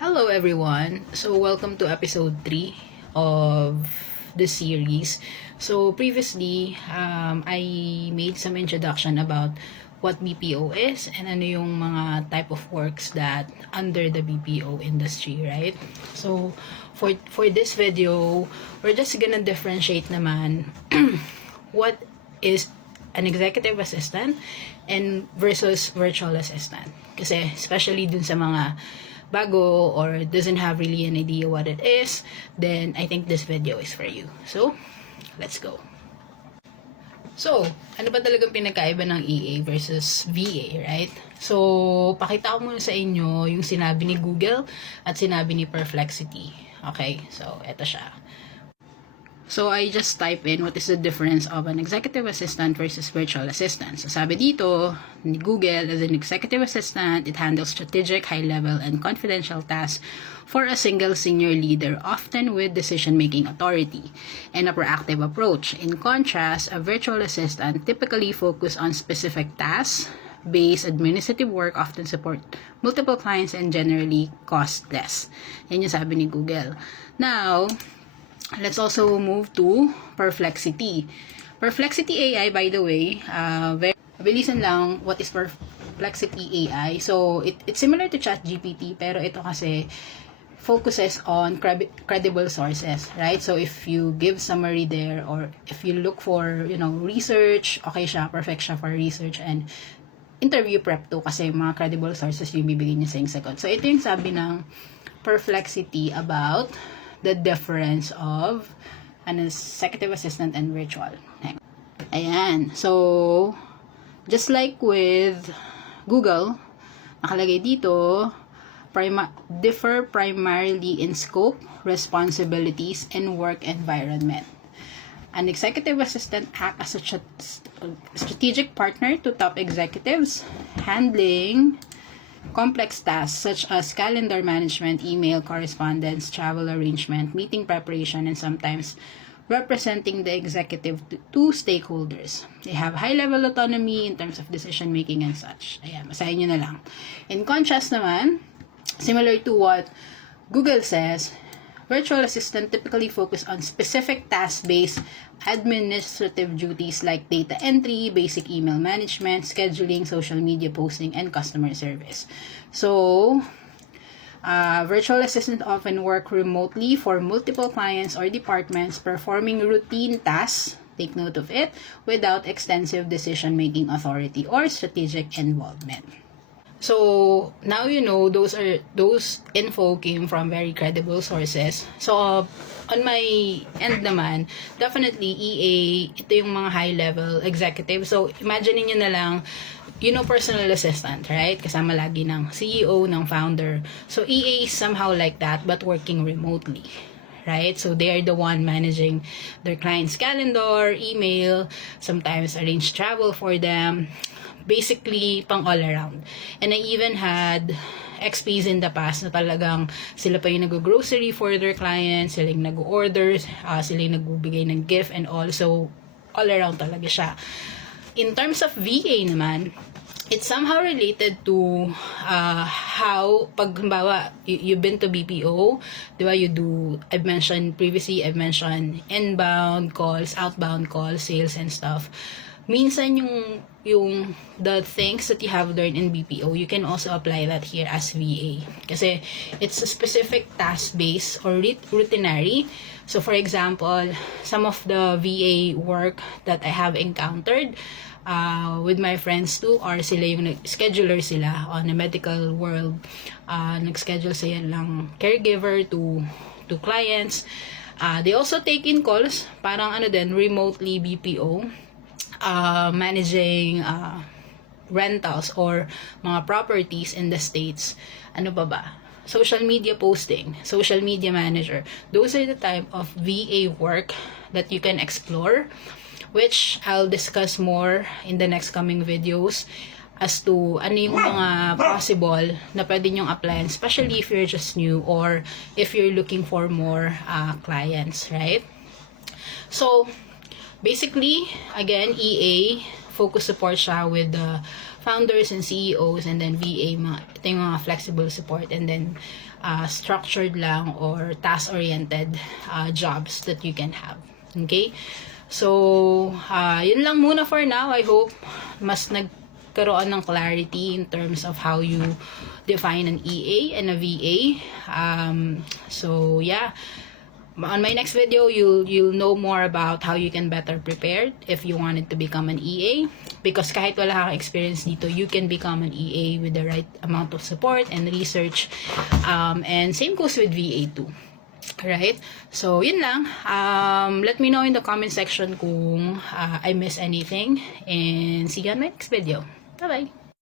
Hello everyone. So welcome to episode 3 of the series. So previously, I made some introduction about what BPO is and ano yung mga type of works that under the BPO industry, right? So for this video, we're just gonna differentiate naman what is an executive assistant and versus virtual assistant. Kasi especially dun sa mga bago or doesn't have really an idea what it is, then I think this video is for you. So, let's go. So, ano ba talagang pinagkaiba ng EA versus VA, right? So, pakita ko muna sa inyo yung sinabi ni Google at sinabi ni Perplexity. Okay, so eto siya. So, I just type in what is the difference of an executive assistant versus virtual assistant. So, sabi dito ni Google, as an executive assistant, it handles strategic, high-level, and confidential tasks for a single senior leader, often with decision-making authority and a proactive approach. In contrast, a virtual assistant typically focuses on specific tasks, based administrative work, often support multiple clients, and generally cost less. Yan yung sabi ni Google. Now, let's also move to Perplexity. Perplexity AI, by the way, very bilisan lang, what is Perplexity AI? So, it's similar to ChatGPT, pero ito kasi focuses on credible sources, right? So, if you give summary there, or if you look for, research, okay siya, perfect siya for research and interview prep to kasi mga credible sources yung bibigyan niya sa sagot. So, ito yung sabi ng Perplexity about the difference of an executive assistant and virtual. Ayan. So, just like with Google, nakalagay dito, differ primarily in scope, responsibilities, and work environment. An executive assistant acts as a strategic partner to top executives, handling complex tasks such as calendar management, email correspondence, travel arrangement, meeting preparation, and sometimes representing the executive to stakeholders. They have high-level autonomy in terms of decision-making and such. Ayan, basahin nyo na lang. In contrast naman, similar to what Google says, virtual assistant typically focus on specific task-based administrative duties like data entry, basic email management, scheduling, social media posting, and customer service. So, virtual assistants often work remotely for multiple clients or departments, performing routine tasks, take note of it, without extensive decision-making authority or strategic involvement. So, now you know those info came from very credible sources. So, on my end naman, definitely EA, ito yung mga high-level executive. So, imagine niyo na lang, personal assistant, right? Kasama lagi ng CEO, ng founder. So, EA is somehow like that, but working remotely. Right? So, they are the one managing their client's calendar, email, sometimes arrange travel for them. Basically, pang all around. And I even had XPs in the past na talagang sila pa yung nag-grocery for their clients, sila yung nag-order, sila yung nagbibigay ng gift, and also all around talaga siya. In terms of VA naman, it's somehow related to how, pag halimbawa, you've been to BPO, di ba, I've mentioned inbound calls, outbound calls, sales and stuff. Minsan yung the things that you have learned in BPO, you can also apply that here as VA. Kasi it's a specific task-based or routinary. So for example, some of the VA work that I have encountered with my friends too, or sila yung scheduler sila on a medical world. Nag-schedule sila ng caregiver to clients. They also take in calls, parang remotely BPO. Managing rentals or mga properties in the States. Ano ba? Social media posting, social media manager. Those are the type of VA work that you can explore, which I'll discuss more in the next coming videos as to ano yung mga possible na pwede nyong applyan, especially if you're just new or if you're looking for more clients, right? So, basically, again, EA, focus support siya with the founders and CEOs, and then VA, ito yung mga flexible support, and then structured lang or task-oriented jobs that you can have. Okay? So, yun lang muna for now. I hope mas nagkaroon ng clarity in terms of how you define an EA and a VA. So, yeah. On my next video, you'll know more about how you can better prepare if you wanted to become an EA. Because kahit wala kang experience dito, you can become an EA with the right amount of support and research. And same goes with VA too. Right? So, yun lang. Let me know in the comment section kung I miss anything. And see you on my next video. Bye-bye!